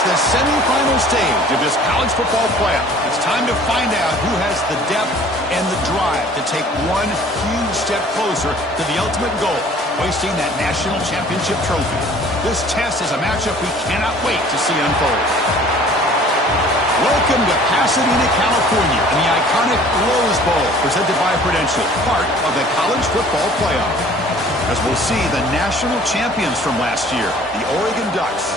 It's the semifinal stage of this college football playoff. It's time to find out who has the depth and the drive to take one huge step closer to the ultimate goal, hoisting that national championship trophy. This test is a matchup we cannot wait to see unfold. Welcome to Pasadena, California, and the iconic Rose Bowl, presented by Prudential, part of the college football playoff. As we'll see the national champions from last year, the Oregon Ducks,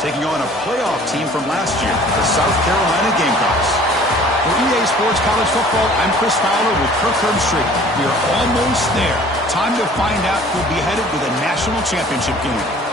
taking on a playoff team from last year, the South Carolina Gamecocks. For EA Sports College Football, I'm Chris Fowler with Kirk Herbstreit. We are almost there. Time to find out who'll be headed to the national championship game.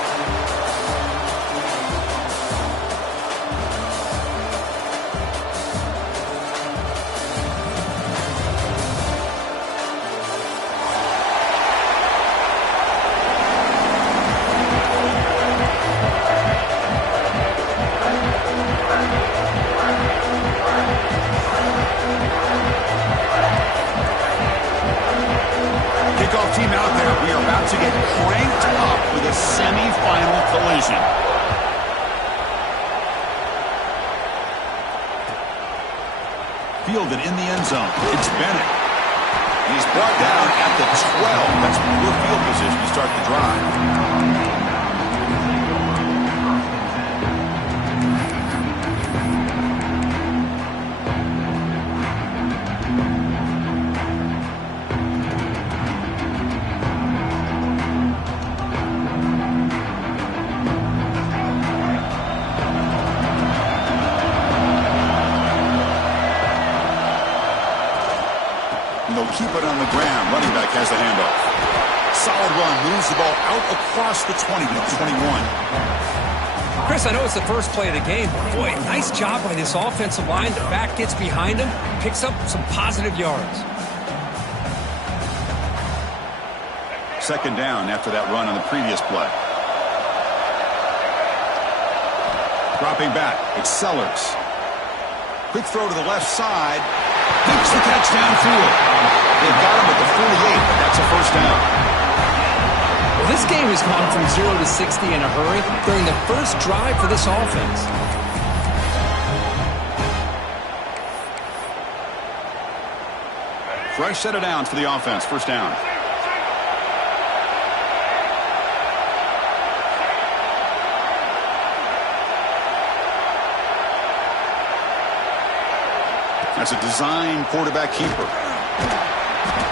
Team out there, we are about to get cranked up with a semifinal collision. Fielded in the end zone. It's Bennett. He's brought down at the 12. That's poor field position to start the drive. They'll keep it on the ground. Running back has the handoff. Solid run. Moves the ball out across the 20 to 21. Chris, I know it's the first play of the game, but boy, nice job by this offensive line. The back gets behind him, picks up some positive yards. Second down after that run on the previous play. Dropping back. It's Sellers. Quick throw to the left side. Makes the catch downfield. They've got him at the 48, but that's a first down. Well, this game has gone from 0 to 60 in a hurry during the first drive for this offense. Fresh set of downs for the offense. First down. That's a design quarterback keeper.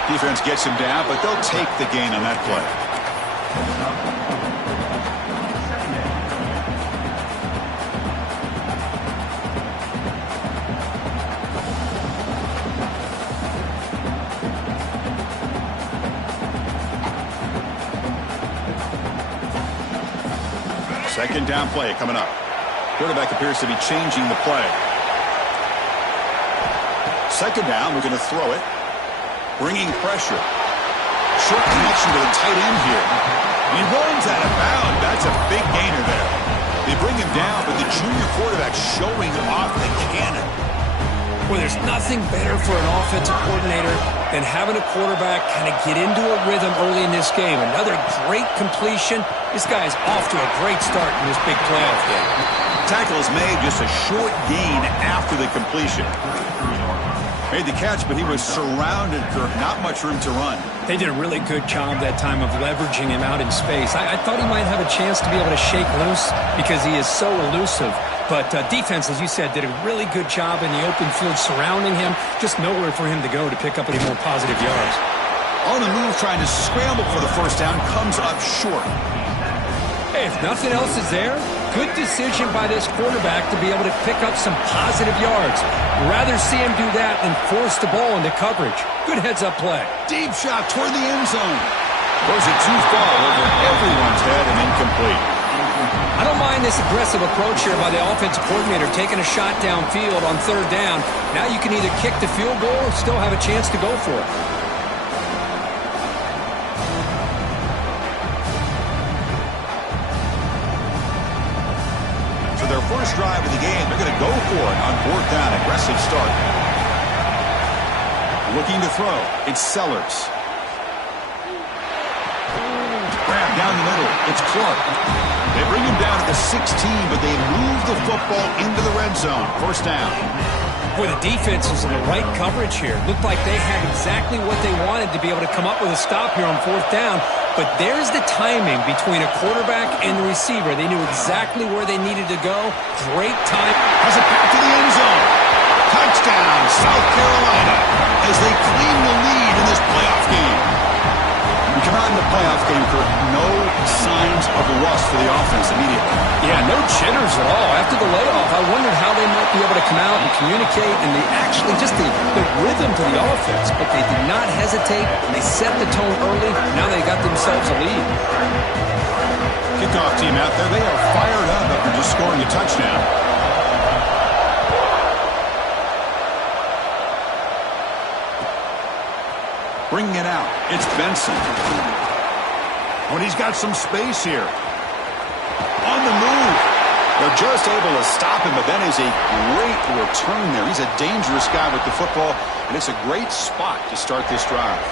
Defense gets him down, but they'll take the gain on that play. Second down play coming up. Quarterback appears to be changing the play. Second down, we're going to throw it. Bringing pressure. Short connection to the tight end here. He runs out of bounds. That's a big gainer there. They bring him down, but the junior quarterback showing off the cannon. Well, there's nothing better for an offensive coordinator than having a quarterback kind of get into a rhythm early in this game. Another great completion. This guy is off to a great start in this big playoff game. Tackle is made, just a short gain after the completion. Made the catch, but he was surrounded for not much room to run. They did a really good job that time of leveraging him out in space. I thought he might have a chance to be able to shake loose because he is so elusive. But defense, as you said, did a really good job in the open field surrounding him. Just nowhere for him to go to pick up any more positive yards. On the move, trying to scramble for the first down, comes up short. Hey, if nothing else is there, good decision by this quarterback to be able to pick up some positive yards. Rather see him do that than force the ball into coverage. Good heads-up play. Deep shot toward the end zone. Throws it too far over everyone's head and incomplete. I don't mind this aggressive approach here by the offensive coordinator, taking a shot downfield on third down. Now you can either kick the field goal or still have a chance to go for it. For their first drive of the game, they're going to go for it on fourth down. Aggressive start. Looking to throw. It's Sellers. Grab down the middle. It's Clark. They bring him down to the 16, but they move the football into the red zone. First down. Boy, the defense was in the right coverage here. Looked like they had exactly what they wanted to be able to come up with a stop here on fourth down. But there's the timing between a quarterback and the receiver. They knew exactly where they needed to go. Great time. Has it back to the end zone. Touchdown, South Carolina, as they claim the lead in this playoff game. We come out in the playoff game, Kurt, no signs of rust for the offense immediately. Yeah, no jitters at all. After the layoff, I wondered how they might be able to come out and communicate, and they actually just the rhythm to the offense. But they did not hesitate, and they set the tone early. Now they got themselves a lead. Kickoff team out there, they are fired up after just scoring a touchdown. Bringing it out, it's Benson. When he's got some space here. On the move. They're just able to stop him, but that is a great return there. He's a dangerous guy with the football, and it's a great spot to start this drive.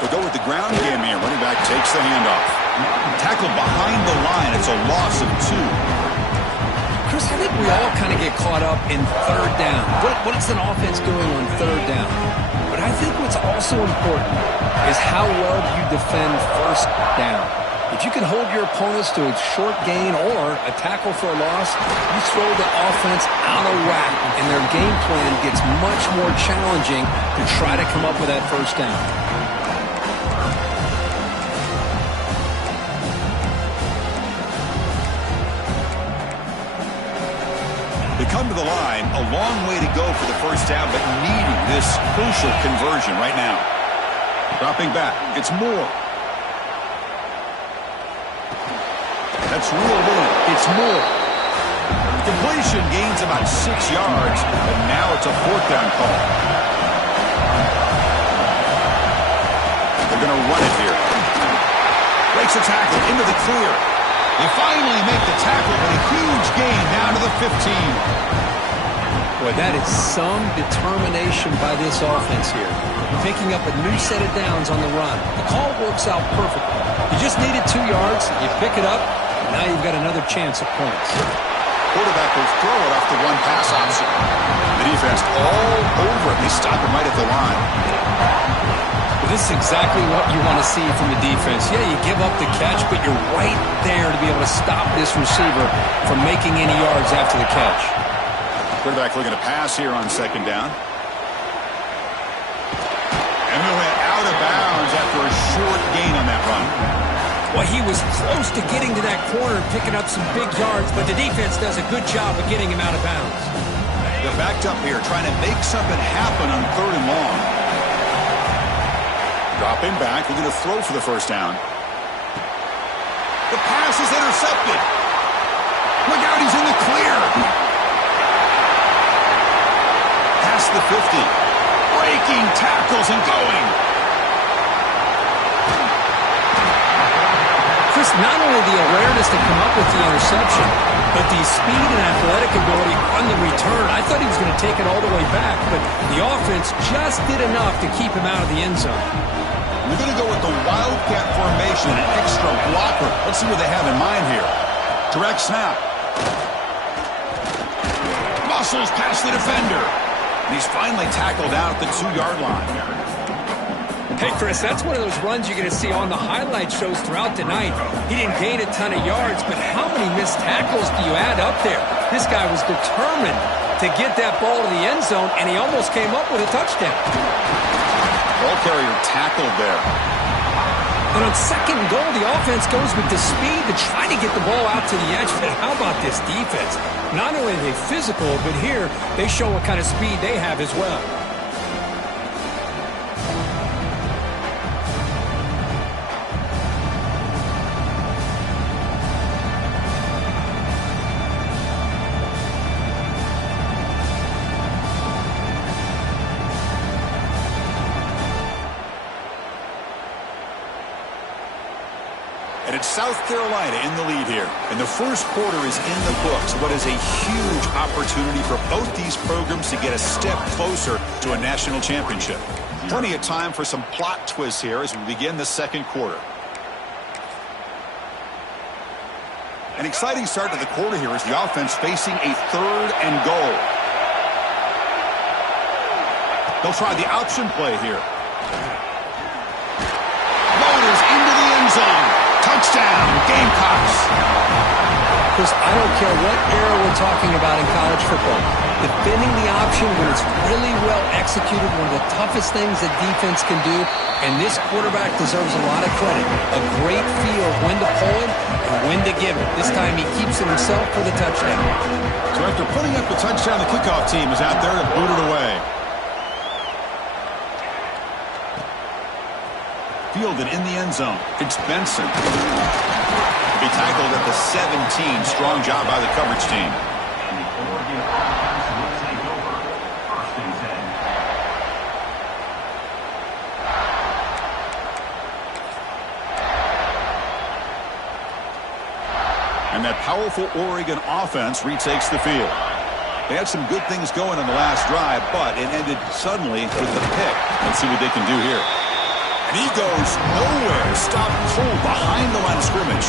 They'll go with the ground game here. Running back takes the handoff. Tackled behind the line. It's a loss of 2. Chris, I think we all kind of get caught up in third down. What is an offense doing on third down? But I think what's also important is how well you defend first down. If you can hold your opponents to a short gain or a tackle for a loss, you throw the offense out of whack, and their game plan gets much more challenging to try to come up with that first down. They come to the line, a long way to go for the first down, but needing this crucial conversion right now. Dropping back, it's Moore. That's reeled in, it's Moore. Completion gains about 6 yards, but now it's a fourth down call. They're going to run it here. Breaks a tackle into the clear. They finally make the tackle, but a huge gain down to the 15. Boy, that is some determination by this offense here. Picking up a new set of downs on the run. The call works out perfectly. You just needed 2 yards, you pick it up, and now you've got another chance at points. Quarterback will throw it off the one pass option. The defense all over it. They stop him right at the line. This is exactly what you want to see from the defense. Yeah, you give up the catch, but you're right there to be able to stop this receiver from making any yards after the catch. Quarterback looking to pass here on second down. And he went out of bounds after a short gain on that run. Well, he was close to getting to that corner and picking up some big yards, but the defense does a good job of getting him out of bounds. They're backed up here trying to make something happen on third and long. Dropping back, they're going to throw for the first down. The pass is intercepted. Look out, he's in the clear. Past the 50. Breaking tackles and going. Chris, not only the awareness to come up with the interception, but the speed and athletic ability on the return. I thought he was going to take it all the way back, but the offense just did enough to keep him out of the end zone. We're going to go with the Wildcat formation and an extra blocker. Let's see what they have in mind here. Direct snap. Muscles past the defender. And he's finally tackled out at the 2-yard line. Hey, Chris, that's one of those runs you're going to see on the highlight shows throughout the night. He didn't gain a ton of yards, but how many missed tackles do you add up there? This guy was determined to get that ball to the end zone, and he almost came up with a touchdown. Ball carrier tackled there. And on second and goal, the offense goes with the speed to try to get the ball out to the edge. But how about this defense? Not only are they physical, but here they show what kind of speed they have as well. And And it's South Carolina in the lead here. And the first quarter is in the books. What is a huge opportunity for both these programs to get a step closer to a national championship. Plenty of time for some plot twists here as we begin the second quarter. An exciting start to the quarter here as the offense facing a 3rd and goal. They'll try the option play here. Motors into the end zone. Touchdown, Gamecocks. Chris, I don't care what era we're talking about in college football. Defending the option when it's really well executed, one of the toughest things that defense can do, and this quarterback deserves a lot of credit. A great feel of when to pull it and when to give it. This time he keeps it himself for the touchdown. So after putting up the touchdown, the kickoff team is out there to boot it away. Fielded in the end zone. It's Benson. To be tackled at the 17. Strong job by the coverage team. And that powerful Oregon offense retakes the field. They had some good things going on the last drive, but it ended suddenly with the pick. Let's see what they can do here. And he goes nowhere. Stop cold behind the line of scrimmage.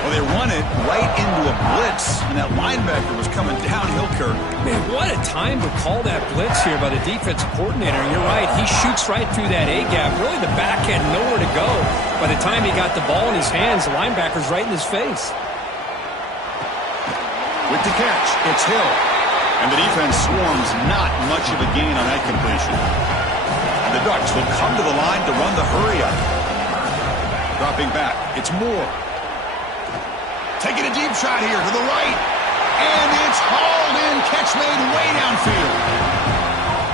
Well, they run it right into a blitz, and that linebacker was coming downhill, Kirk. Man, what a time to call that blitz here by the defensive coordinator. You're right. He shoots right through that A-gap. Really, the back had nowhere to go. By the time he got the ball in his hands, the linebacker's right in his face. With the catch, it's Hill. And the defense swarms not much of a gain on that completion. And the Ducks will come to the line to run the hurry-up. Dropping back, it's Moore. Taking a deep shot here to the right. And it's hauled in. Catch made way downfield.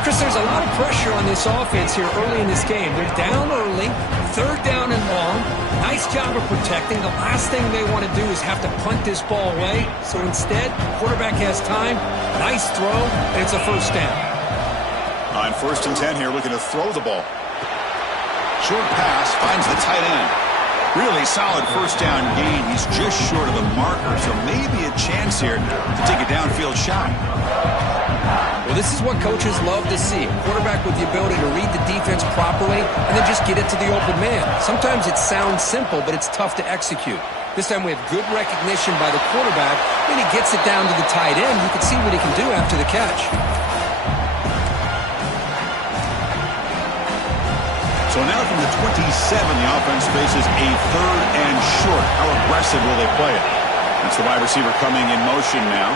Chris, there's a lot of pressure on this offense here early in this game. They're down early, 3rd down and long. Nice job of protecting. The last thing they want to do is have to punt this ball away. So instead, quarterback has time. Nice throw, and it's a 1st down. On 1st and 10 here, looking to throw the ball. Short pass finds the tight end. Really solid 1st down gain. He's just short of the marker, so maybe a chance here to take a downfield shot. Well, this is what coaches love to see. A quarterback with the ability to read the defense properly and then just get it to the open man. Sometimes it sounds simple, but it's tough to execute. This time we have good recognition by the quarterback. Then he gets it down to the tight end. You can see what he can do after the catch. So now from the 27, the offense faces a 3rd and short. How aggressive will they play it? That's the wide receiver coming in motion now.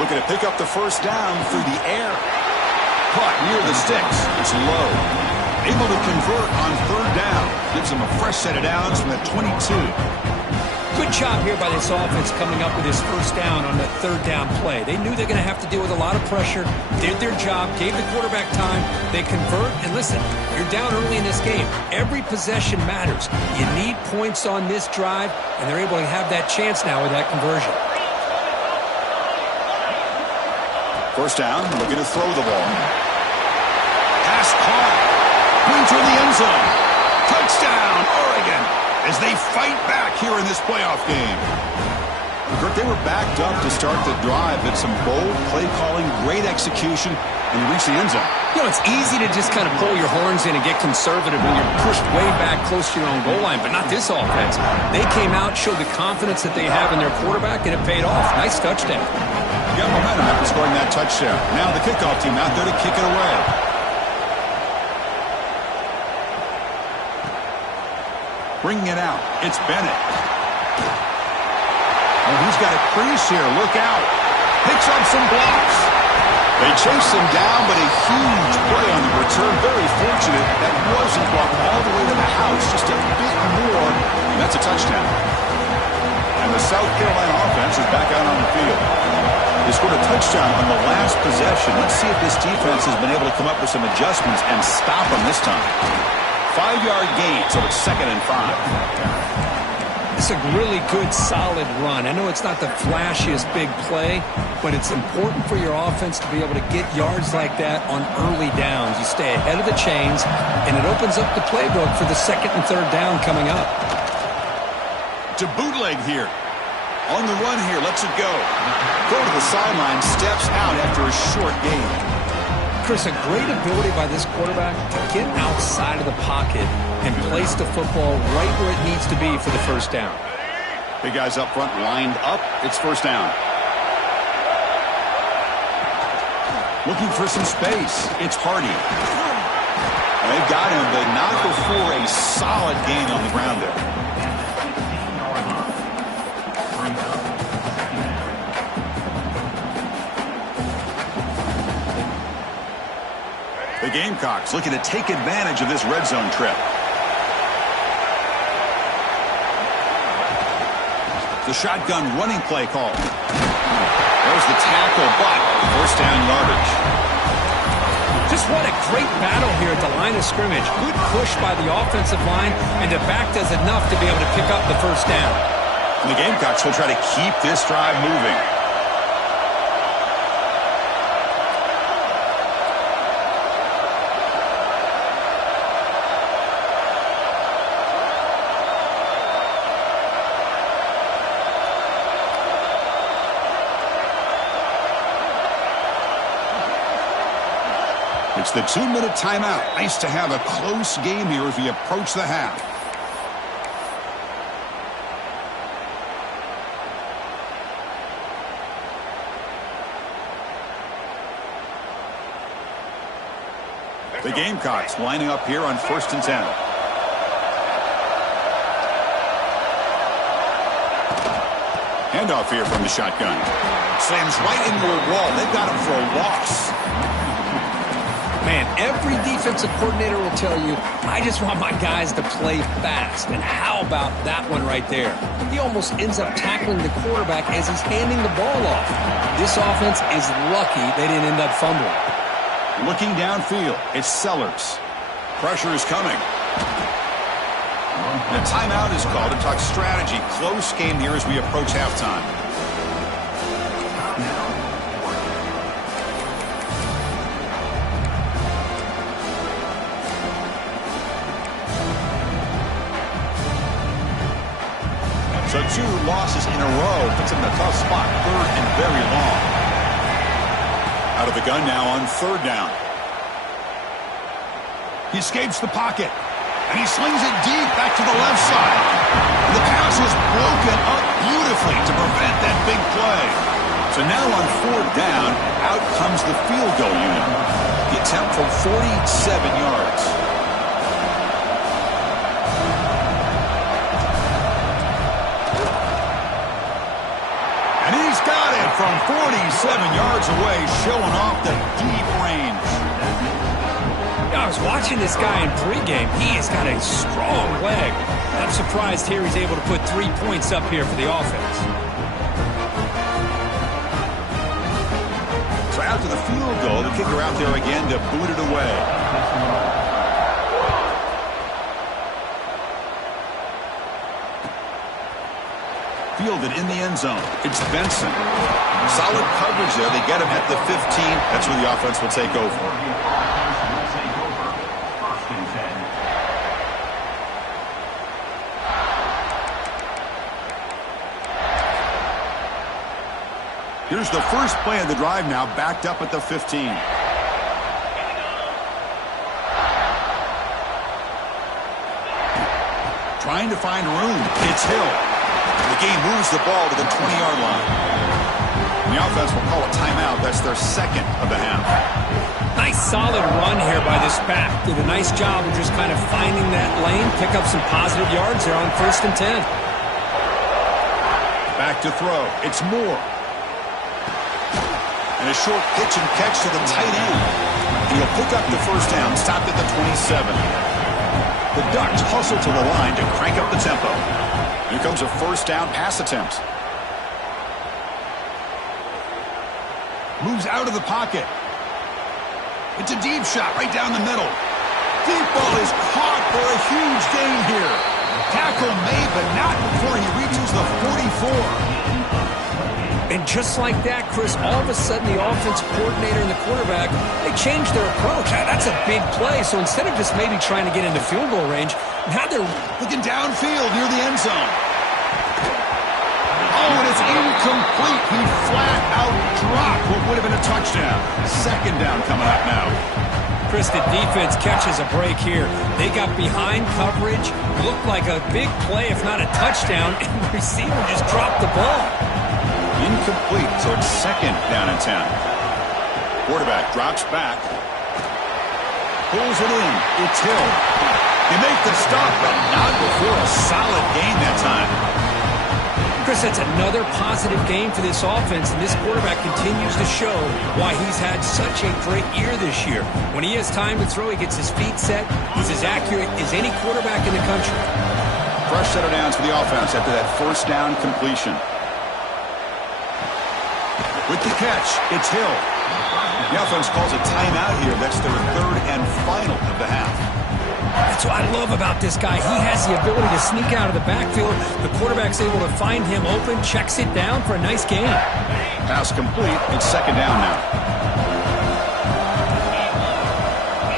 Looking to pick up the 1st down through the air. Caught near the sticks. It's low. Able to convert on 3rd down. Gives them a fresh set of downs from the 22. Good job here by this offense coming up with his 1st down on the 3rd down play. They knew they're going to have to deal with a lot of pressure, did their job, gave the quarterback time, they convert, and listen, you're down early in this game. Every possession matters. You need points on this drive, and they're able to have that chance now with that conversion. 1st down, looking to throw the ball. Pass caught. Brings her in the end zone. Touchdown, Oregon, as they fight back here in this playoff game. They were backed up to start the drive, but some bold play calling, great execution, and you reach the end zone. You know, it's easy to just kind of pull your horns in and get conservative when you're pushed way back close to your own goal line, but not this offense. They came out, showed the confidence that they have in their quarterback, and it paid off. Nice touchdown. You got momentum after scoring that touchdown. Now the kickoff team out there to kick it away. Bringing it out, it's Bennett. Oh, he's got a crease here. Look out. Picks up some blocks. They chase him down, but a huge play on the return. Very fortunate that wasn't brought all the way to the house. Just a bit more, and that's a touchdown. And the South Carolina offense is back out on the field. They scored a touchdown on the last possession. Let's see if this defense has been able to come up with some adjustments and stop them this time. 5-yard gain, so it's 2nd and 5. It's a really good, solid run. I know it's not the flashiest big play, but it's important for your offense to be able to get yards like that on early downs. You stay ahead of the chains, and it opens up the playbook for the 2nd and 3rd down coming up. to bootleg here. On the run here, lets it go. Go to the sideline, steps out after a short gain. Chris, a great ability by this quarterback to get outside of the pocket and place the football right where it needs to be for the first down. Big guys up front lined up. It's first down. Looking for some space. It's Hardy. They've got him, but not before a solid gain on the ground there. The Gamecocks looking to take advantage of this red zone trip. The shotgun running play call. There's the tackle, but first down yardage. Just what a great battle here at the line of scrimmage. Good push by the offensive line, and the back does enough to be able to pick up the first down. And the Gamecocks will try to keep this drive moving. It's the 2-minute timeout. Nice to have a close game here as we approach the half. The Gamecocks lining up here on 1st and 10. Handoff here from the shotgun. Slams right into a wall. They've got him for a loss. Man, every defensive coordinator will tell you, I just want my guys to play fast. And how about that one right there? He almost ends up tackling the quarterback as he's handing the ball off. This offense is lucky they didn't end up fumbling. Looking downfield, it's Sellers. Pressure is coming. The timeout is called to talk strategy. Close game here as we approach halftime. So 2 losses in a row puts him in a tough spot. 3rd and very long. Out of the gun now on 3rd down. He escapes the pocket. And he slings it deep back to the left side. And the pass is broken up beautifully to prevent that big play. So now on 4th down, out comes the field goal unit. The attempt from 47 yards. From 47 yards away, showing off the deep range. I was watching this guy in pregame. He has got a strong leg. I'm surprised here he's able to put 3 points up here for the offense. So after the field goal, the kicker out there again to boot it away. Fielded in the end zone. It's Benson. Solid coverage there. They get him at the 15. That's where the offense will take over. Here's the first play of the drive now, backed up at the 15. Trying to find room. It's Hill. The game moves the ball to the 20-yard line. The offense will call a timeout. That's their 2nd of the half. Nice solid run here by this back. Did a nice job of just kind of finding that lane, pick up some positive yards there on 1st and 10. Back to throw. It's Moore. And a short pitch and catch to the tight end. He'll pick up the first down, stopped at the 27. The Ducks hustle to the line to crank up the tempo. Here comes a first down pass attempt. Moves out of the pocket. It's a deep shot right down the middle. Deep ball is caught for a huge gain here. Tackle made, but not before he reaches the 44. And just like that, Chris, all of a sudden the offensive coordinator and the quarterback, they changed their approach. That's a big play. So instead of just maybe trying to get into field goal range, now they're looking downfield near the end zone. Oh, and it's incomplete. He flat out dropped what would have been a touchdown. Second down coming up now. Chris, the defense catches a break here. They got behind coverage, looked like a big play, if not a touchdown, and the receiver just dropped the ball. Incomplete, so it's second down and 10. Quarterback drops back. Pulls it in. It's Hill. They make the stop, but not before a solid gain that time. Chris, that's another positive game for this offense, and this quarterback continues to show why he's had such a great year this year. When he has time to throw, he gets his feet set. He's as accurate as any quarterback in the country. Fresh set of downs for the offense after that first down completion. With the catch, it's Hill. The offense calls a timeout here. That's their third and final of the half. That's what I love about this guy. He has the ability to sneak out of the backfield. The quarterback's able to find him open, checks it down for a nice gain. Pass complete. It's second down now.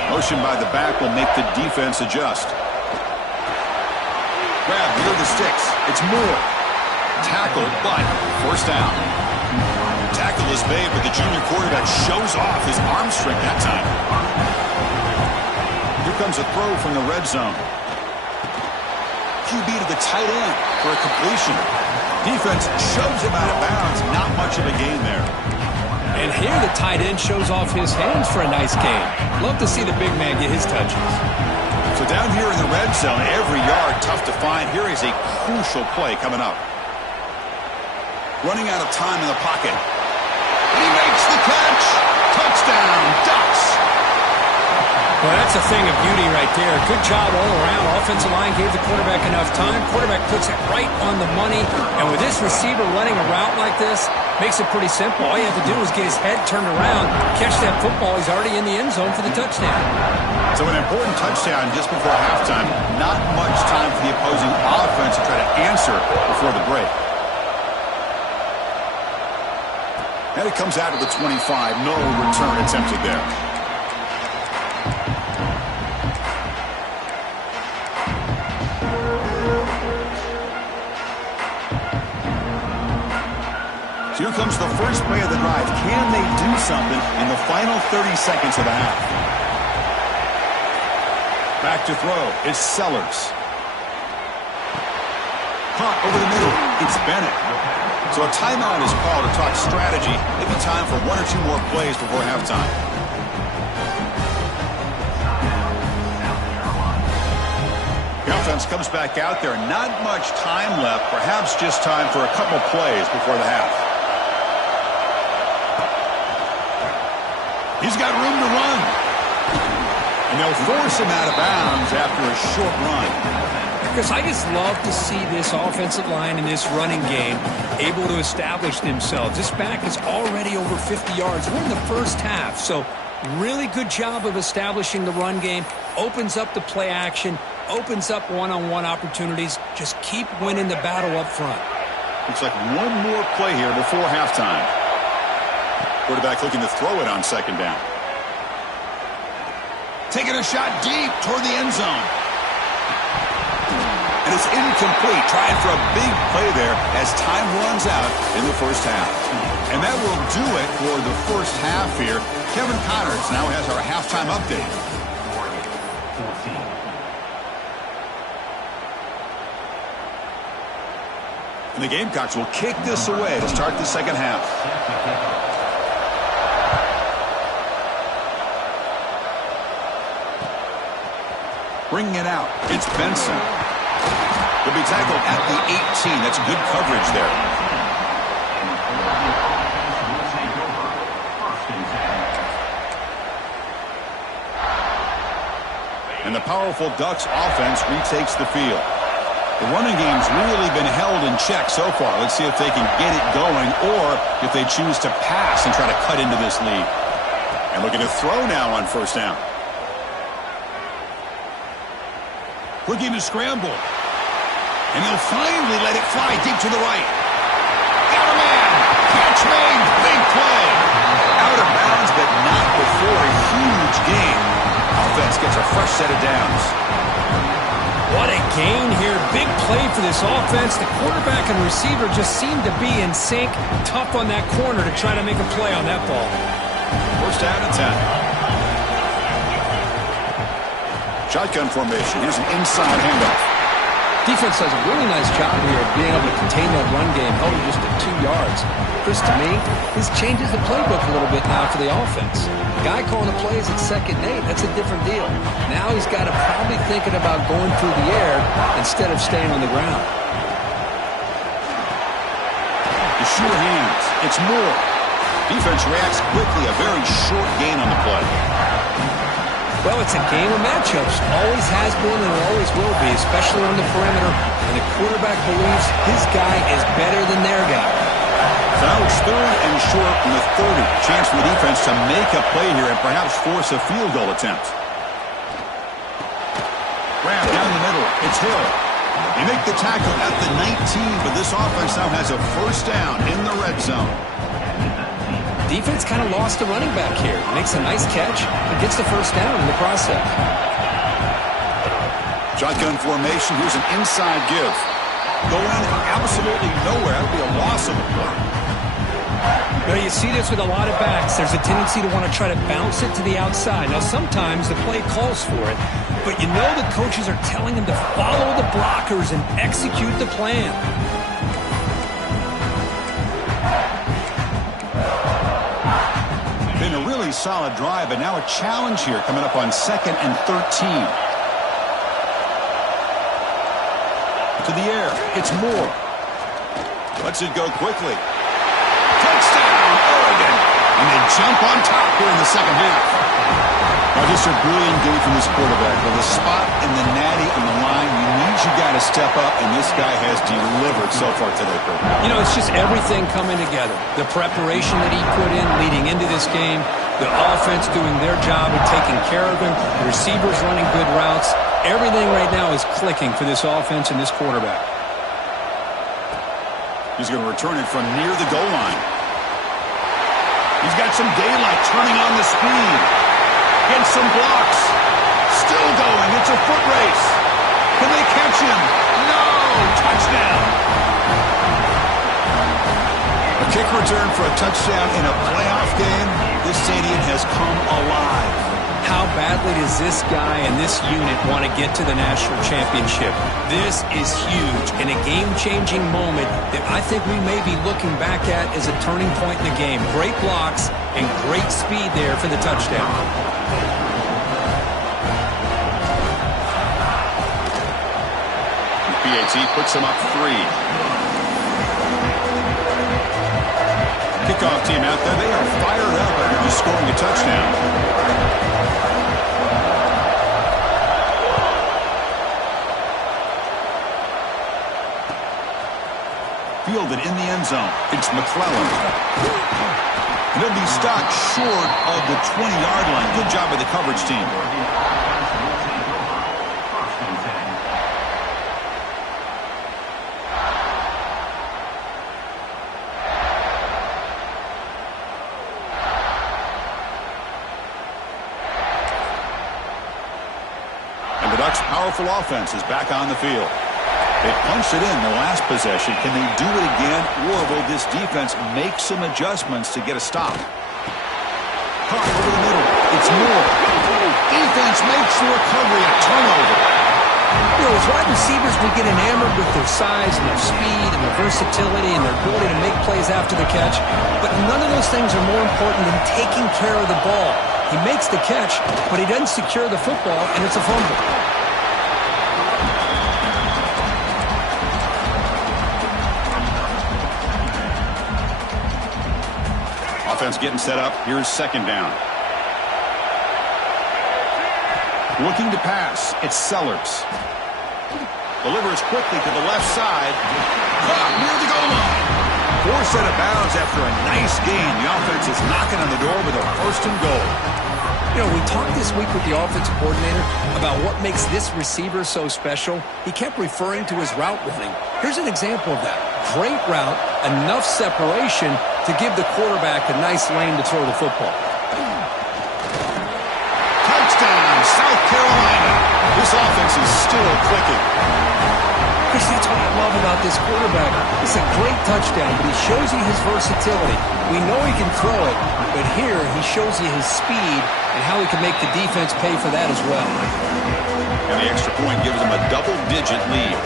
Motion by the back will make the defense adjust. Grab near the sticks. It's Moore. Tackled, but first down. Tackle is made, but the junior quarterback shows off his arm strength that time. Here comes a throw from the red zone. QB to the tight end for a completion. Defense shoves him out of bounds. Not much of a gain there. And here the tight end shows off his hands for a nice gain. Love to see the big man get his touches. So down here in the red zone, every yard tough to find. Here is a crucial play coming up. Running out of time in the pocket. And he makes the catch. Touchdown, Ducks. Well, that's a thing of beauty right there. Good job all around. Offensive line gave the quarterback enough time. Quarterback puts it right on the money. And with this receiver running a route like this, makes it pretty simple. All you have to do is get his head turned around, catch that football. He's already in the end zone for the touchdown. So an important touchdown just before halftime. Not much time for the opposing offense to try to answer before the break. And it comes out to the 25. No return attempted there. So here comes the first play of the drive. Can they do something in the final 30 seconds of the half? Back to throw. It's Sellers. Caught over the middle. It's Bennett. So a timeout is called to talk strategy. Maybe time for one or two more plays before halftime. The offense comes back out there. Not much time left. Perhaps just time for a couple plays before the half. He's got room to run. And they'll force him out of bounds after a short run. Chris, I just love to see this offensive line in this running game able to establish themselves. This back is already over 50 yards. We're in the first half, so really good job of establishing the run game. Opens up the play action, opens up one-on-one opportunities. Just keep winning the battle up front. Looks like one more play here before halftime. Quarterback looking to throw it on second down. Taking a shot deep toward the end zone. And it's incomplete. Trying for a big play there as time runs out in the first half. And that will do it for the first half here. Kevin Connors now has our halftime update. And the Gamecocks will kick this away to start the second half. Bringing it out, it's Benson. He'll be tackled at the 18. That's good coverage there. And the powerful Ducks offense retakes the field. The running game's really been held in check so far. Let's see if they can get it going or if they choose to pass and try to cut into this lead. And looking to throw now on first down. Looking to scramble. And he'll finally let it fly deep to the right. Got a man. Catch made. Big play. Out of bounds, but not before a huge gain. Offense gets a fresh set of downs. What a gain here. Big play for this offense. The quarterback and receiver just seem to be in sync. Tough on that corner to try to make a play on that ball. First down and 10. Shotgun formation. Here's an inside handoff. Defense does a really nice job here of being able to contain that run game, held it just at 2 yards. Chris, to me, this changes the playbook a little bit now for the offense. The guy calling the plays at 2nd and 8, that's a different deal. Now he's got to probably thinking about going through the air instead of staying on the ground. The sure hands. It's Moore. Defense reacts quickly. A very short gain on the play. Well, it's a game of matchups. Always has been and always will be, especially on the perimeter. And the quarterback believes his guy is better than their guy. So now it's 3rd and short from the 30. Chance for the defense to make a play here and perhaps force a field goal attempt. Grab down the middle. It's Hill. They make the tackle at the 19, but this offense now has a first down in the red zone. Defense kind of lost the running back here. Makes a nice catch and gets the first down in the process. Shotgun formation. Here's an inside give. Going absolutely nowhere. That'll be a loss of a play. Well, you see this with a lot of backs. There's a tendency to want to try to bounce it to the outside. Now, sometimes the play calls for it, but you know the coaches are telling them to follow the blockers and execute the plan. Been a really solid drive, but now a challenge here coming up on 2nd and 13. To the air. It's Moore. Lets it go quickly. Touchdown, Oregon. And they jump on top here in the second half. Now, just a brilliant game from this quarterback. With a spot in the natty on the line, you got to step up, and this guy has delivered so far today, Kurt. You know, it's just everything coming together. The preparation that he put in leading into this game, the offense doing their job of taking care of him, the receivers running good routes. Everything right now is clicking for this offense and this quarterback. He's going to return it from near the goal line. He's got some daylight turning on the speed. Gets some blocks. Still going. It's a foot race. Can they catch him? No! Touchdown! A kick return for a touchdown in a playoff game. This stadium has come alive. How badly does this guy and this unit want to get to the national championship? This is huge and a game-changing moment that I think we may be looking back at as a turning point in the game. Great blocks and great speed there for the touchdown. PAT puts him up 3. Kickoff team out there. They are fired up after just scoring a touchdown. Fielded in the end zone. It's McClellan. And he'll be stopped short of the 20-yard line. Good job by the coverage team. And the Ducks' powerful offense is back on the field. They punched it in the last possession. Can they do it again, or will this defense make some adjustments to get a stop? Caught over the middle. It's Moore. Defense makes the recovery, a turnover. You know, as wide receivers, we get enamored with their size and their speed and their versatility and their ability to make plays after the catch. But none of those things are more important than taking care of the ball. He makes the catch, but he doesn't secure the football, and it's a fumble. Offense getting set up. Here's second down. Looking to pass. It's Sellers. Delivers quickly to the left side. Caught near the goal line. Forced out of bounds after a nice gain. The offense is knocking on the door with a first and goal. You know, we talked this week with the offensive coordinator about what makes this receiver so special. He kept referring to his route running. Here's an example of that. Great route, enough separation to give the quarterback a nice lane to throw the football. Touchdown, South Carolina. This offense is still clicking. Chris, that's what I love about this quarterback. It's a great touchdown, but he shows you his versatility. We know he can throw it, but here he shows you his speed and how he can make the defense pay for that as well. And the extra point gives him a double-digit lead.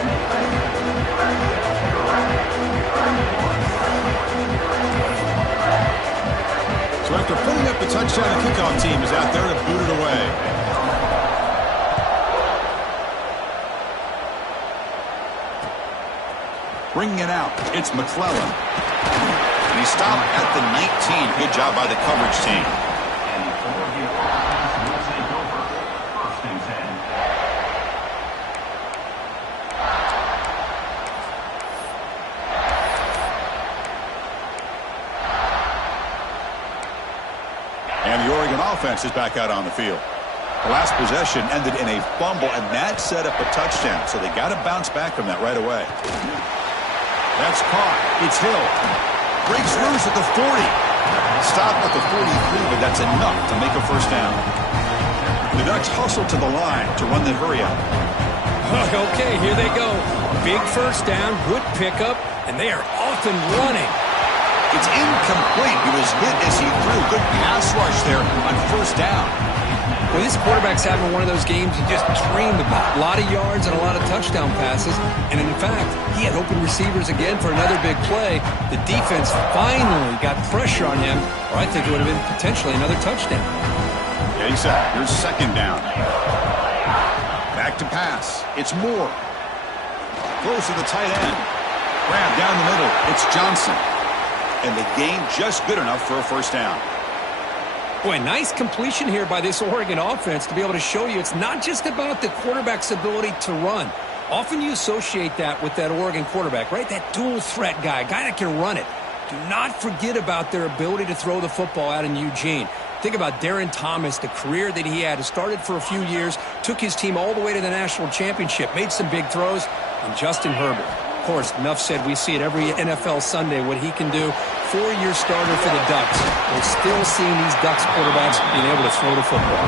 So after putting up the touchdown, the kickoff team is out there to boot it away. Bringing it out, it's McClellan. And he stopped at the 19. Good job by the coverage team. And the Oregon offense is back out on the field. The last possession ended in a fumble, and that set up a touchdown. So they got to bounce back from that right away. That's caught. It's Hill. Breaks loose at the 40. Stop at the 43, but that's enough to make a first down. The Ducks hustle to the line to run the hurry up. Okay, here they go. Big first down, good pickup, and they are off and running. It's incomplete. He was hit as he threw. Good pass rush there on first down. Well, this quarterback's having one of those games you just dreamed about. A lot of yards and a lot of touchdown passes. And in fact, he had open receivers again for another big play. The defense finally got pressure on him, or I think it would have been potentially another touchdown. Yeah, he's set. Here's second down. Back to pass. It's Moore. Close to the tight end. Grab down the middle. It's Johnson. And the game just good enough for a first down. Boy, nice completion here by this Oregon offense to be able to show you it's not just about the quarterback's ability to run. Often you associate that with that Oregon quarterback, right? That dual threat guy that can run it. Do not forget about their ability to throw the football out in Eugene. Think about Darren Thomas, the career that he had. He started for a few years, took his team all the way to the national championship, made some big throws, and Justin Herbert. Of course, enough said, we see it every NFL Sunday, what he can do. 4-year starter for the Ducks. We're still seeing these Ducks quarterbacks being able to throw the football.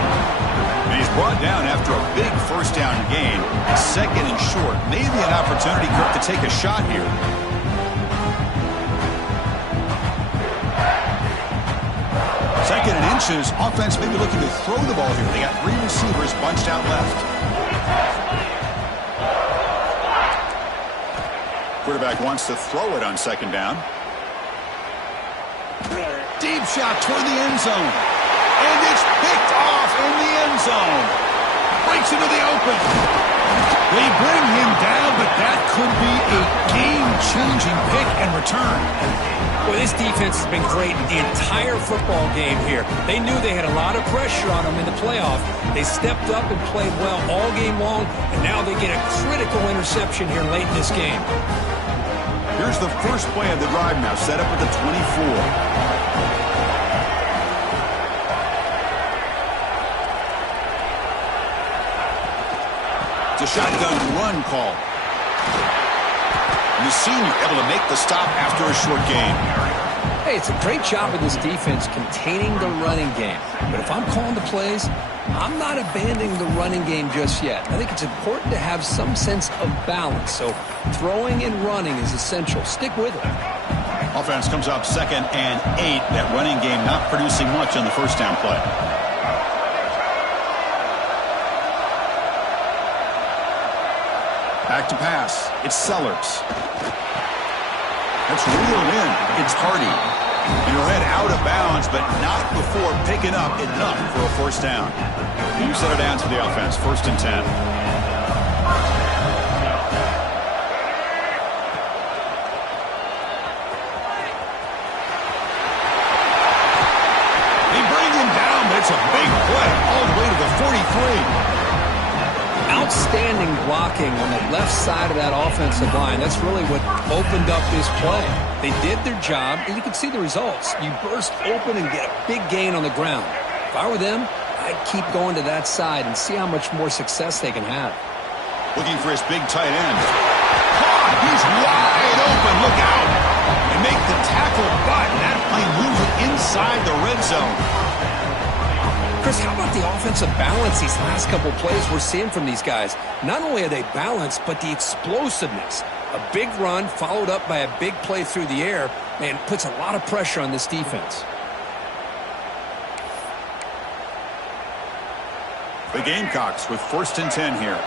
And he's brought down after a big first down gain. Second and short. Maybe an opportunity to take a shot here. Second and inches. Offense maybe looking to throw the ball here. They got 3 receivers bunched out left. Quarterback wants to throw it on second down. Deep shot toward the end zone. And it's picked off in the end zone. Breaks into the open. They bring him down, but that could be a game-changing pick and return. Well, this defense has been great the entire football game here. They knew they had a lot of pressure on them in the playoff. They stepped up and played well all game long, and now they get a critical interception here late in this game. Here's the first play of the drive now, set up at the 24. It's a shotgun run call. And the senior able to make the stop after a short gain. Hey, it's a great job of this defense containing the running game. But if I'm calling the plays, I'm not abandoning the running game just yet. I think it's important to have some sense of balance. So throwing and running is essential. Stick with it. Offense comes up 2nd and 8. That running game not producing much on the first down play. Back to pass. It's Sellers. That's reeled in. It's Hardy. And he'll head out of bounds, but not before picking up enough for a first down. You set it down to the offense. 1st and 10. They bring him down, but it's a big play all the way to the 43. Outstanding blocking on the left side of that offensive line. That's really what opened up this play. They did their job, and you can see the results. You burst open and get a big gain on the ground. If I were them, I'd keep going to that side and see how much more success they can have. Looking for his big tight end. Caught! He's wide open. Look out! They make the tackle, but that plane moves it inside the red zone. Chris, how about the offensive balance these last couple plays we're seeing from these guys? Not only are they balanced, but the explosiveness. A big run followed up by a big play through the air, man, puts a lot of pressure on this defense. The Gamecocks with 1st and 10 here.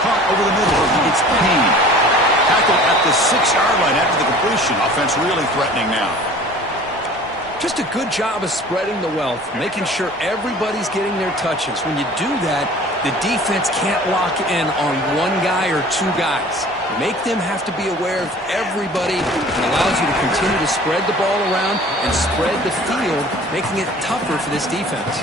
Caught over the middle. It's Payne. Tackled at the 6-yard line after the completion. Offense really threatening now. Just a good job of spreading the wealth, making sure everybody's getting their touches. When you do that, the defense can't lock in on one guy or two guys. Make them have to be aware of everybody, and allows you to continue to spread the ball around and spread the field, making it tougher for this defense.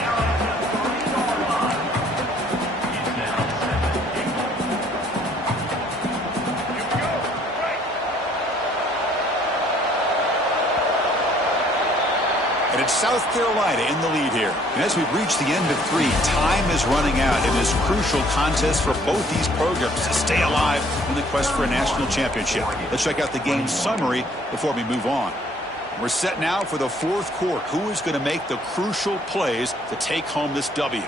And it's South Carolina in the lead here. And as we've reached the end of 3, time is running out in this crucial contest for both these programs to stay alive in the quest for a national championship. Let's check out the game summary before we move on. We're set now for the 4th quarter. Who is going to make the crucial plays to take home this W?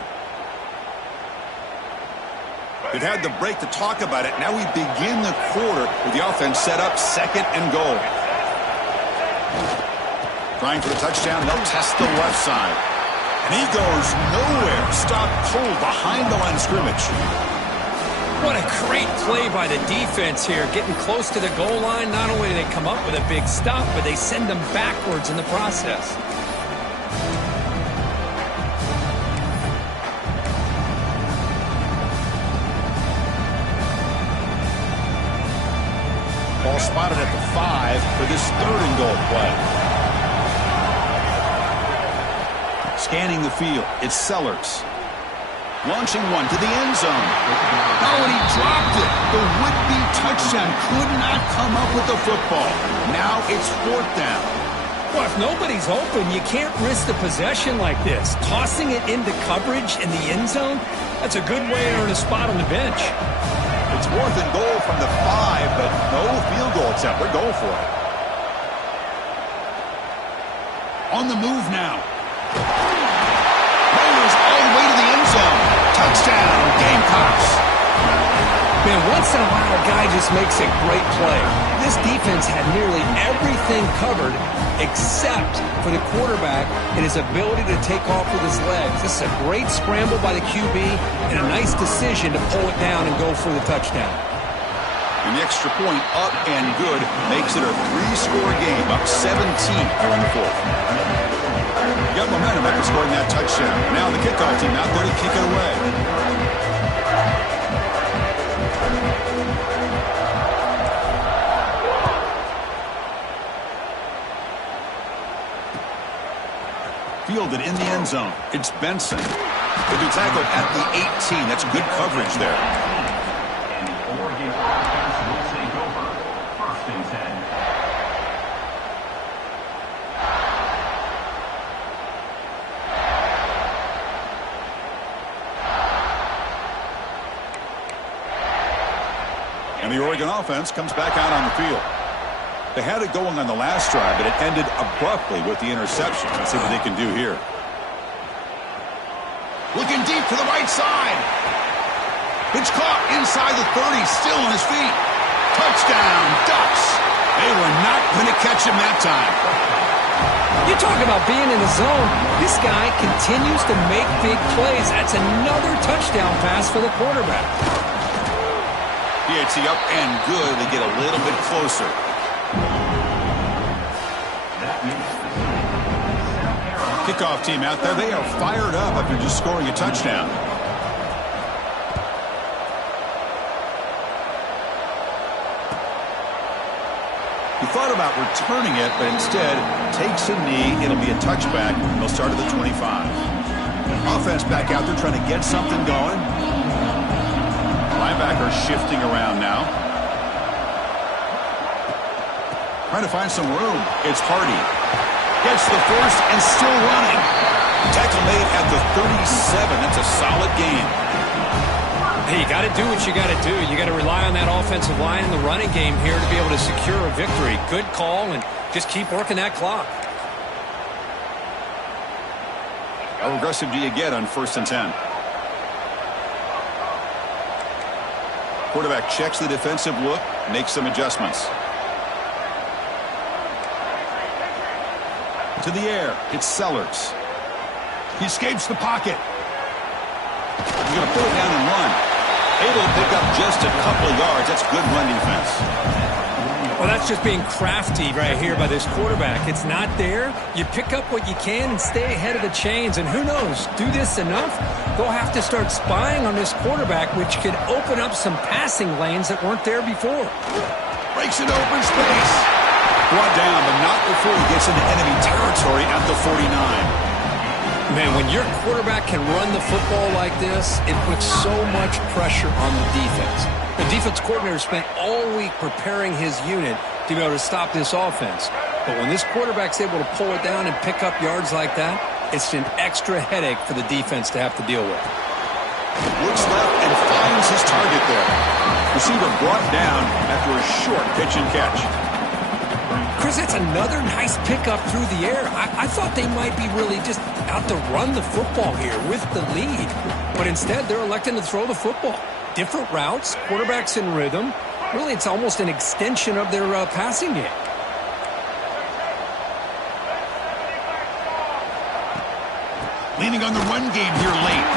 We've had the break to talk about it. Now we begin the quarter with the offense set up 2nd and goal. Trying for the touchdown, they'll test the left side. And he goes nowhere. Stopped cold behind the line of scrimmage. What a great play by the defense here. Getting close to the goal line, not only do they come up with a big stop, but they send them backwards in the process. Ball spotted at the 5 for this 3rd and goal play. Scanning the field, it's Sellers. Launching one to the end zone. Oh, and he dropped it. The would-be touchdown could not come up with the football. Now it's 4th down. Well, if nobody's open, you can't risk the possession like this. Tossing it into coverage in the end zone, that's a good way to earn a spot on the bench. It's 4th and goal from the 5, but no field goal attempt. They're going for it. On the move now. Rolls all the way to the end zone. Touchdown, Gamecocks. Man, once in a while, a guy just makes a great play. This defense had nearly everything covered except for the quarterback and his ability to take off with his legs. This is a great scramble by the QB and a nice decision to pull it down and go for the touchdown. And the extra point up and good makes it a 3-score game, up 17 here in the 4th. Got momentum after scoring that touchdown. Now the kickoff team out there to kick it away. Fielded in the end zone. It's Benson. He'll be tackled at the 18. That's good coverage there. And the Oregon offense will take over. 1st and 10. And the Oregon offense comes back out on the field. They had it going on the last drive, but it ended abruptly with the interception. Let's see what they can do here. Looking deep to the right side. It's caught inside the 30, still on his feet. Touchdown, Ducks. They were not going to catch him that time. You talk about being in the zone. This guy continues to make big plays. That's another touchdown pass for the quarterback. PAT up and good. They get a little bit closer. Kickoff team out there. They are fired up after just scoring a touchdown. He thought about returning it, but instead takes a knee. It'll be a touchback. They'll start at the 25. Offense back out there trying to get something going. Linebacker shifting around now. Trying to find some room. It's Hardy. Gets the first and still running. Tackle made at the 37. That's a solid gain. Hey, you got to do what you got to do. You got to rely on that offensive line and the running game here to be able to secure a victory. Good call, and just keep working that clock. How aggressive do you get on 1st and 10? Quarterback checks the defensive look, makes some adjustments. To the air, it's Sellers. He escapes the pocket. He's going to pull it down and run. Able to pick up just a couple of yards. That's good run defense. Well, that's just being crafty right here by this quarterback. It's not there. You pick up what you can and stay ahead of the chains. And who knows, do this enough, they'll have to start spying on this quarterback, which could open up some passing lanes that weren't there before. Breaks into open space. Brought down, but not before he gets into enemy territory at the 49. Man, when your quarterback can run the football like this, it puts so much pressure on the defense. The defense coordinator spent all week preparing his unit to be able to stop this offense. But when this quarterback's able to pull it down and pick up yards like that, it's an extra headache for the defense to have to deal with. Looks left and finds his target there. Receiver brought down after a short pitch and catch. Chris, that's another nice pickup through the air. I thought they might be really just out to run the football here with the lead. But instead, they're electing to throw the football. Different routes, quarterbacks in rhythm. Really, it's almost an extension of their passing game. Leaning on the run game here late.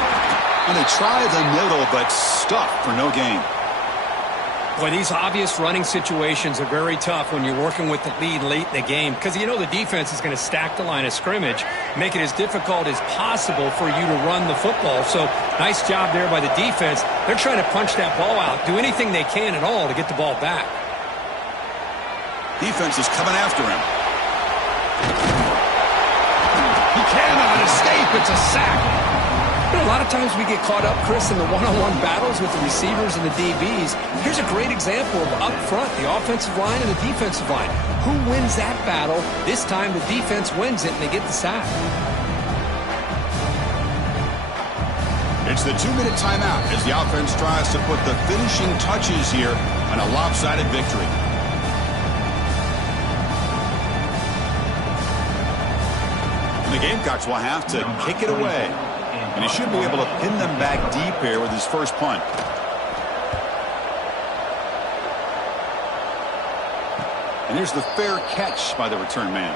And they try the middle, but stuffed for no gain. Boy, these obvious running situations are very tough when you're working with the lead late in the game because you know the defense is going to stack the line of scrimmage, make it as difficult as possible for you to run the football. So nice job there by the defense. They're trying to punch that ball out, do anything they can at all to get the ball back. Defense is coming after him. He cannot escape. It's a sack. You know, a lot of times we get caught up, Chris, in the one-on-one battles with the receivers and the DBs. Here's a great example of up front, the offensive line and the defensive line. Who wins that battle? This time the defense wins it and they get the sack. It's the 2-minute timeout as the offense tries to put the finishing touches here on a lopsided victory. And the Gamecocks will have to kick it away. And he should be able to pin them back deep here with his first punt. And here's the fair catch by the return man.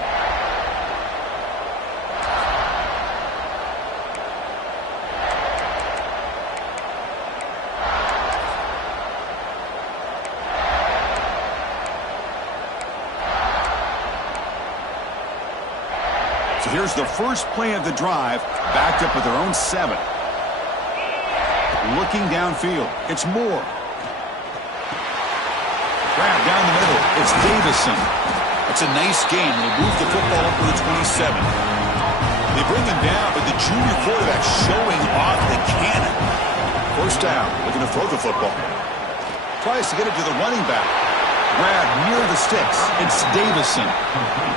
So here's the first play of the drive, backed up with their own 7. Looking downfield, it's Moore. Grab down the middle, it's Davison. It's a nice gain. They'll move the football up to the 27. They bring him down, but the junior quarterback showing off the cannon. First down, looking to throw the football. Tries to get it to the running back. Grab near the sticks. It's Davison.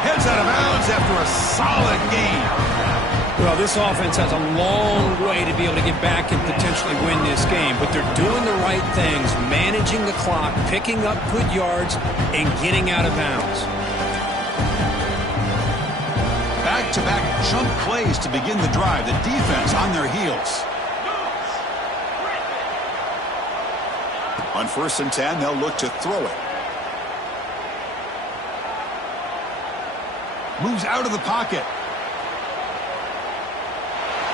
Heads out of bounds after a solid gain. Well, this offense has a long way to be able to get back and potentially win this game, but they're doing the right things, managing the clock, picking up good yards, and getting out of bounds. Back-to-back jump plays to begin the drive. The defense on their heels. On 1st and 10, they'll look to throw it. Moves out of the pocket.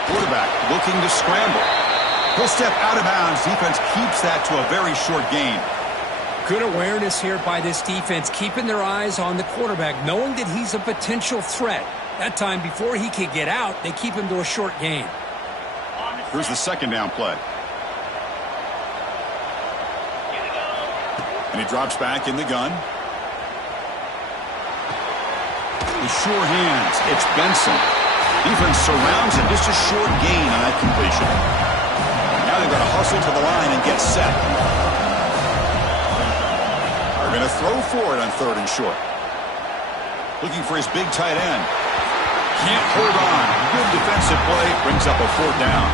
Quarterback looking to scramble. He'll step out of bounds. Defense keeps that to a very short gain. Good awareness here by this defense, keeping their eyes on the quarterback, knowing that he's a potential threat. That time, before he could get out, they keep him to a short gain. Here's the second down play. And he drops back in the gun. With sure hands, it's Benson. Defense surrounds him, just a short gain on that completion. Now they've got to hustle to the line and get set. They're going to throw for it on 3rd and short. Looking for his big tight end. Can't hold on. Good defensive play, brings up a 4th down.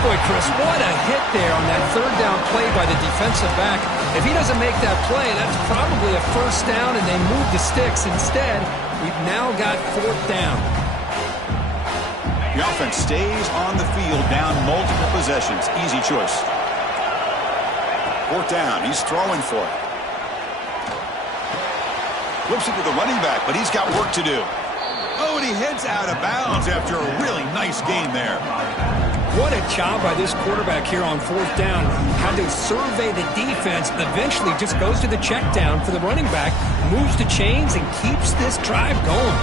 Boy, Chris, what a hit there on that third down play by the defensive back. If he doesn't make that play, that's probably a first down, and they move the sticks. Instead, we've now got fourth down. The offense stays on the field, down multiple possessions. Easy choice. Fourth down. He's throwing for it. Flips it to the running back, but he's got work to do. Oh, and he heads out of bounds after a really nice gain there. What a job by this quarterback here on fourth down. Had to survey the defense, eventually just goes to the check down for the running back, moves the chains, and keeps this drive going.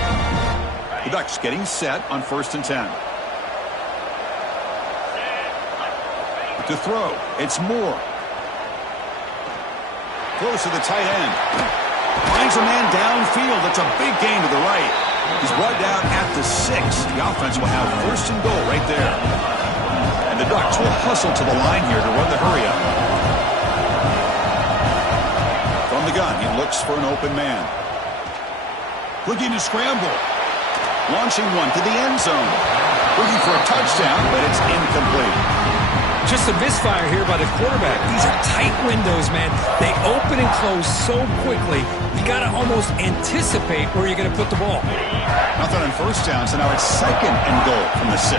The Ducks getting set on 1st and 10. To throw, it's Moore. Throws to the tight end. Finds a man downfield. It's a big gain to the right. He's brought down at the 6. The offense will have 1st and goal right there. And the Ducks will hustle to the line here to run the hurry-up. From the gun, he looks for an open man. Looking to scramble. Launching one to the end zone. Looking for a touchdown, but it's incomplete. Just a misfire here by the quarterback. These are tight windows, man. They open and close so quickly. You got to almost anticipate where you're going to put the ball. Nothing on first down, so now it's 2nd and goal from the 6.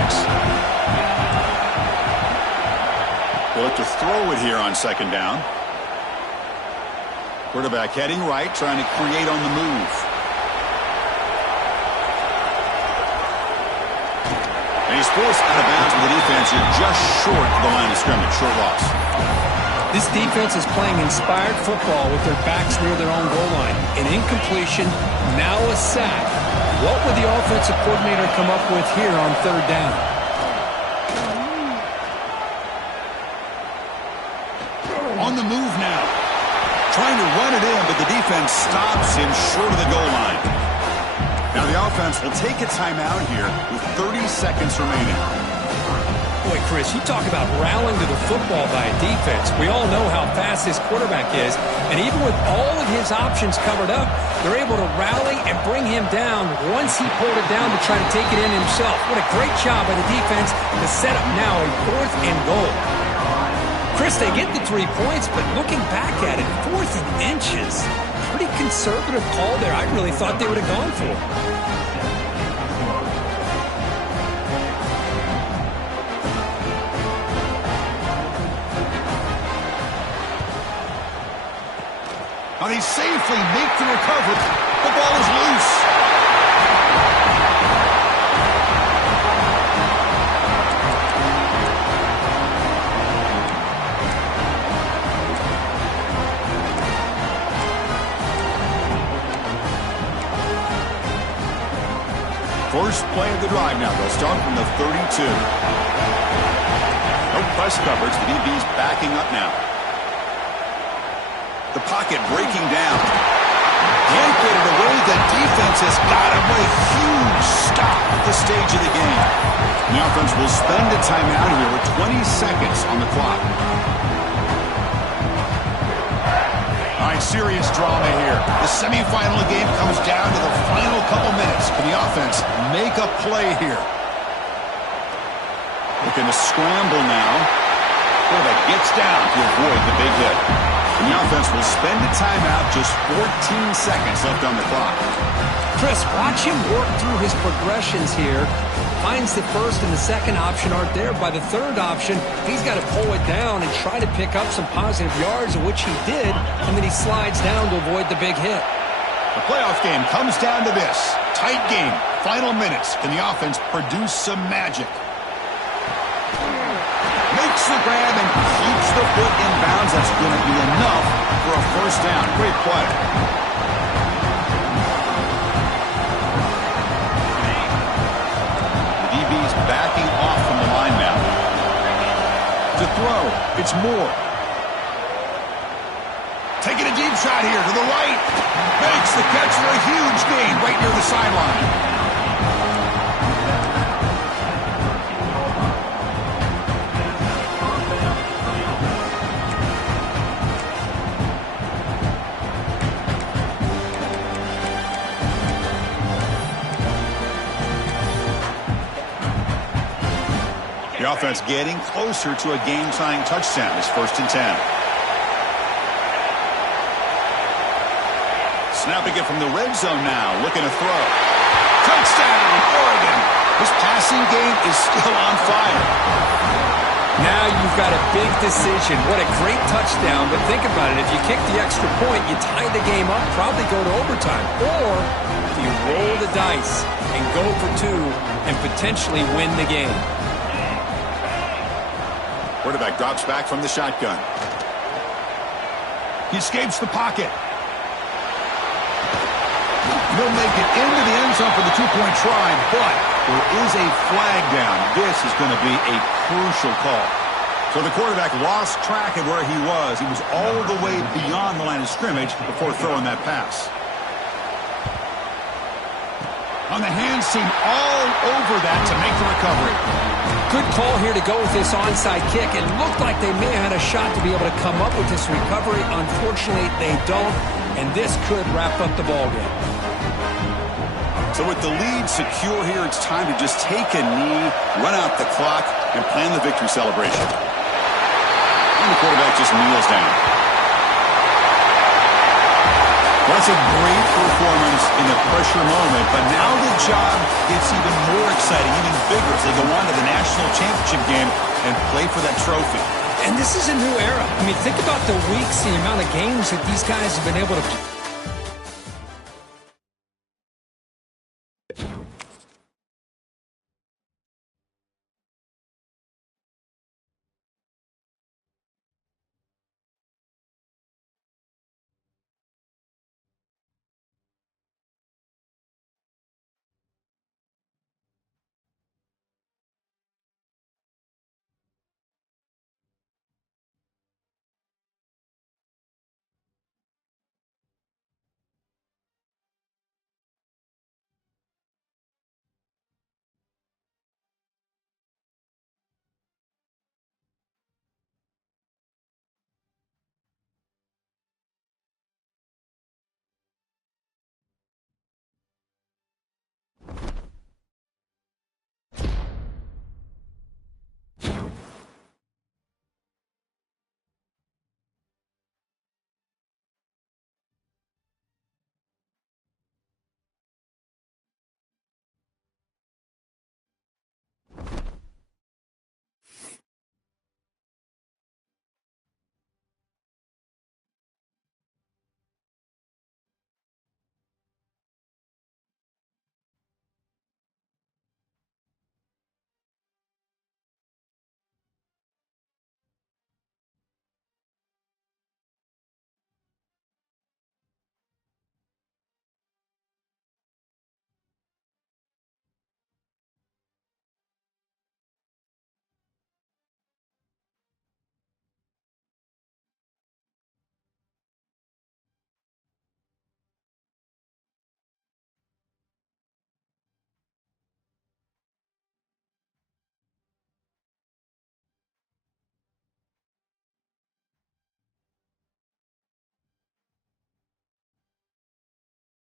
We'll look to throw it here on 2nd down. Quarterback heading right, trying to create on the move. And he's forced out of bounds with the defense here just short of the line of scrimmage. Short loss. This defense is playing inspired football with their backs near their own goal line. An incompletion, now a sack. What would the offensive coordinator come up with here on 3rd down? On the move now. Trying to run it in, but the defense stops him short of the goal line. Now the offense will take a timeout here with 30 seconds remaining. Boy, Chris, you talk about rallying to the football by a defense. We all know how fast this quarterback is, and even with all of his options covered up, they're able to rally and bring him down once he pulled it down to try to take it in himself. What a great job by the defense to set up now a 4th and goal. Chris, they get the 3 points, but looking back at it, 4th and inches. Pretty conservative call there. I really thought they would have gone for it. Now they safely make the recovery. The ball is loose. First play of the drive now. They'll start from the 32. No press coverage. The DB's backing up now. The pocket breaking down. Can't get it away. The defense has got him with a huge stop at this stage of the game. The offense will spend a timeout here with 20 seconds on the clock. All right, serious drama here. The semifinal game comes down to the final couple minutes. Can the offense make a play here? Looking to scramble now. Quarterback gets down to avoid the big hit. And the offense will spend a timeout, just 14 seconds left on the clock. Chris, watch him work through his progressions here. Finds the first and the second option aren't there. By the third option, he's got to pull it down and try to pick up some positive yards, of which he did, and then he slides down to avoid the big hit. The playoff game comes down to this. Tight game, final minutes. Can the offense produce some magic? Makes the grab and keeps the foot in bounds. That's going to be enough for a first down. Great play. The DB's backing off from the line now. To throw, it's Moore. Taking a deep shot here to the right. Makes the catch for a huge gain right near the sideline. The The offense getting closer to a game-tying touchdown. It's 1st and 10. Snapping it from the red zone now. Looking to throw. Touchdown, Oregon. His passing game is still on fire. Now you've got a big decision. What a great touchdown. But think about it. If you kick the extra point, you tie the game up, probably go to overtime. Or you roll the dice and go for 2 and potentially win the game. Quarterback drops back from the shotgun. He escapes the pocket. He'll make it into the end zone for the 2-point try, but there is a flag down. This is going to be a crucial call. So the quarterback lost track of where he was. He was all the way beyond the line of scrimmage before throwing that pass. On the hands team all over that to make the recovery. Good call here to go with this onside kick. It looked like they may have had a shot to be able to come up with this recovery. Unfortunately, they don't, and this could wrap up the ballgame. So with the lead secure here, it's time to just take a knee, run out the clock, and plan the victory celebration. And the quarterback just kneels down. Well, that's a great performance in the pressure moment, but now the job gets even more exciting, even bigger as they go on to the national championship game and play for that trophy. And this is a new era. I mean, think about the weeks, the amount of games that these guys have been able to